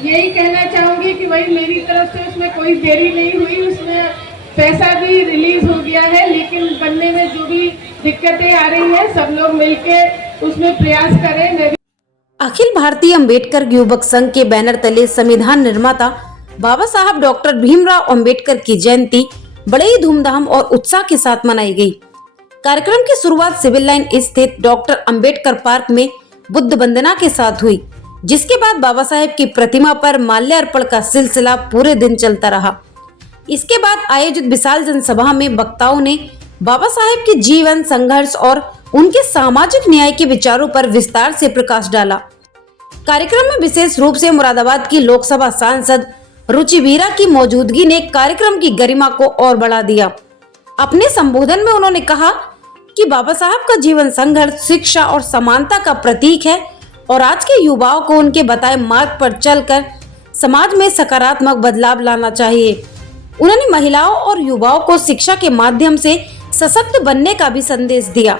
यही कहना चाहूँगी कि भाई मेरी तरफ से उसमें कोई देरी नहीं हुई, उसमें पैसा भी रिलीज हो गया है, लेकिन बनने में जो भी दिक्कतें आ रही हैं सब लोग मिलके उसमें प्रयास करें। मैं अखिल भारतीय अंबेडकर युवक संघ के बैनर तले संविधान निर्माता बाबा साहब डॉक्टर भीमराव अंबेडकर की जयंती बड़े ही धूमधाम और उत्साह के साथ मनाई गई। कार्यक्रम की शुरुआत सिविल लाइन स्थित डॉक्टर अंबेडकर पार्क में बुद्ध वंदना के साथ हुई, जिसके बाद बाबा साहेब की प्रतिमा पर माल्यार्पण का सिलसिला पूरे दिन चलता रहा। इसके बाद आयोजित विशाल जनसभा में वक्ताओं ने बाबा साहेब के जीवन, संघर्ष और उनके सामाजिक न्याय के विचारों पर विस्तार से प्रकाश डाला। कार्यक्रम में विशेष रूप से मुरादाबाद की लोकसभा सांसद रुचि वीरा की मौजूदगी ने कार्यक्रम की गरिमा को और बढ़ा दिया। अपने संबोधन में उन्होंने कहा कि बाबा साहब का जीवन संघर्ष, शिक्षा और समानता का प्रतीक है और आज के युवाओं को उनके बताए मार्ग पर चलकर समाज में सकारात्मक बदलाव लाना चाहिए। उन्होंने महिलाओं और युवाओं को शिक्षा के माध्यम से सशक्त बनने का भी संदेश दिया।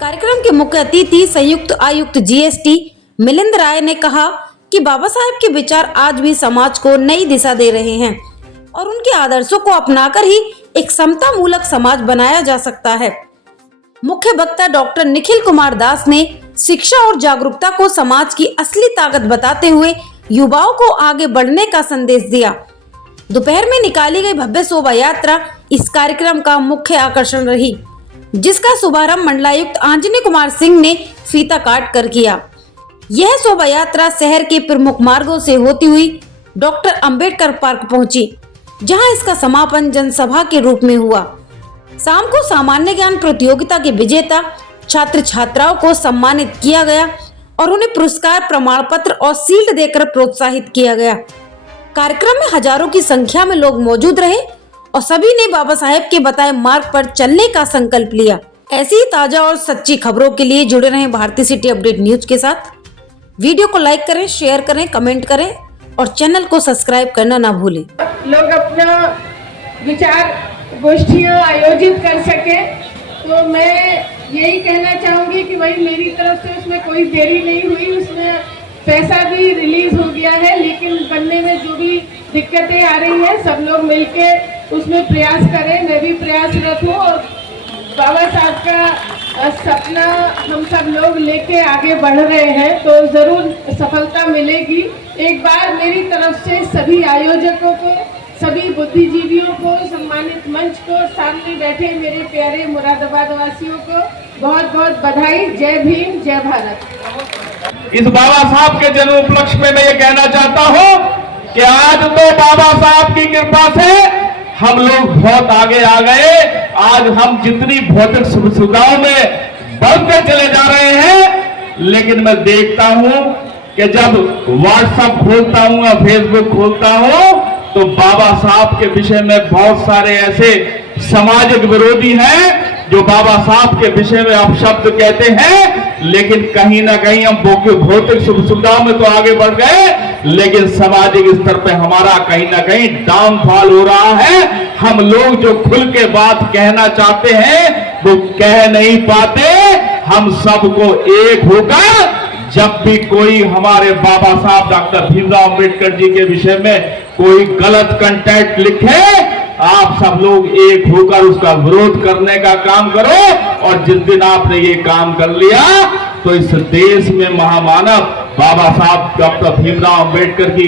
कार्यक्रम के मुख्य अतिथि संयुक्त आयुक्त जीएसटी मिलिंद राय ने कहा कि बाबा साहेब के विचार आज भी समाज को नई दिशा दे रहे हैं और उनके आदर्शों को अपनाकर ही एक समता मूलक समाज बनाया जा सकता है। मुख्य वक्ता डॉक्टर निखिल कुमार दास ने शिक्षा और जागरूकता को समाज की असली ताकत बताते हुए युवाओं को आगे बढ़ने का संदेश दिया। दोपहर में निकाली गई भव्य शोभा यात्रा इस कार्यक्रम का मुख्य आकर्षण रही, जिसका शुभारंभ मंडलायुक्त आंजनी कुमार सिंह ने फीता काट कर किया। यह शोभा यात्रा शहर के प्रमुख मार्गों से होती हुई डॉक्टर अंबेडकर पार्क पहुंची, जहां इसका समापन जनसभा के रूप में हुआ। शाम को सामान्य ज्ञान प्रतियोगिता के विजेता छात्र छात्राओं को सम्मानित किया गया और उन्हें पुरस्कार, प्रमाण पत्र और शील्ड देकर प्रोत्साहित किया गया। कार्यक्रम में हजारों की संख्या में लोग मौजूद रहे और सभी ने बाबा साहेब के बताए मार्ग पर चलने का संकल्प लिया। ऐसी ही ताजा और सच्ची खबरों के लिए जुड़े रहें भारतीय सिटी अपडेट न्यूज के साथ। वीडियो को लाइक करें, शेयर करें, कमेंट करें और चैनल को सब्सक्राइब करना ना भूलें। लोग अपना विचार गोष्ठियाँ आयोजित कर सके, तो मैं यही कहना चाहूँगी कि भाई मेरी तरफ से उसमें कोई देरी नहीं हुई, उसमें पैसा भी रिलीज हो गया है, लेकिन बनने में जो भी दिक्कतें आ रही हैं सब लोग मिलके उसमें प्रयास करें। मैं भी प्रयासरत हूँ और बाबा साहब का सपना हम सब लोग लेके आगे बढ़ रहे हैं, तो ज़रूर सफलता मिलेगी। एक बार मेरी तरफ से सभी आयोजकों को, सभी बुद्धिजीवियों को, सम्मानित मंच को, सामने बैठे मेरे प्यारे मुरादाबाद वासियों को बहुत बहुत बधाई। जय भीम, जय भारत। इस बाबा साहब के जन्म उपलक्ष्य में मैं ये कहना चाहता हूँ कि आज तो बाबा साहब की कृपा से हम लोग बहुत आगे आ गए। आज हम जितनी भौतिक सुविधाओं में बढ़ते चले जा रहे हैं, लेकिन मैं देखता हूँ कि जब व्हाट्सएप खोलता हूँ या फेसबुक खोलता हूँ तो बाबा साहब के विषय में बहुत सारे ऐसे सामाजिक विरोधी हैं जो बाबा साहब के विषय में अपशब्द कहते हैं, लेकिन कहीं ना कहीं हम भौतिक सुविधाओं में तो आगे बढ़ गए, लेकिन सामाजिक स्तर पे हमारा कहीं ना कहीं डाउनफॉल हो रहा है। हम लोग जो खुल के बात कहना चाहते हैं वो कह नहीं पाते। हम सबको एक होकर जब भी कोई हमारे बाबा साहब डॉक्टर भीमराव अंबेडकर जी के विषय में कोई गलत कंटेंट लिखे, आप सब लोग एक होकर उसका विरोध करने का काम करो। और जिस दिन आपने ये काम कर लिया तो इस देश में महामानव बाबा साहब डॉक्टर भीमराव अंबेडकर की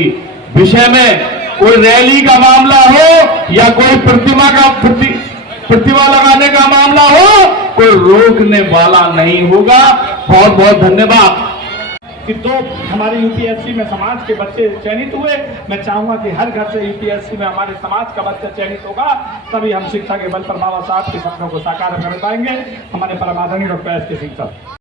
विषय में कोई रैली का मामला हो या कोई प्रतिमा लगाने का मामला हो, कोई रोकने वाला नहीं होगा। बहुत बहुत धन्यवाद। कि दो हमारे यूपीएससी में समाज के बच्चे चयनित हुए। मैं चाहूंगा कि हर घर से यूपीएससी में हमारे समाज का बच्चा चयनित होगा, तभी हम शिक्षा के बल पर बाबा साहब के सपनों को साकार कर पाएंगे। हमारे परम आदरणीय डॉक्टर एस के सिंह साहब।